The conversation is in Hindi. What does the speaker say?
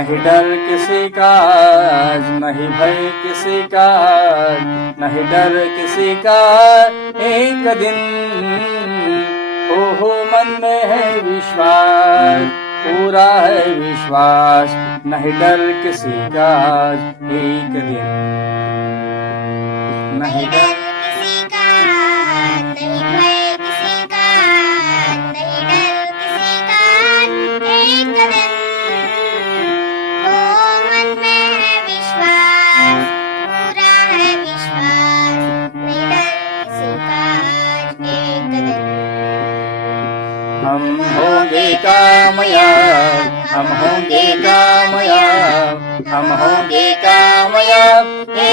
नहीं डर किसी का, नहीं भय किसी का, नहीं डर किसी का। एक दिन हो मन में है विश्वास, पूरा है विश्वास, नहीं डर किसी का। एक दिन नहीं डर किसी का, नहीं भय किसी का, नहीं डर किसी का। एक दिन हो मन में है विश्वास, पूरा है विश्वास, नहीं डर किसी का। एक दिन हम होंगे कामयाब, हम होंगे कामयाब, हम होंगे कामयाब।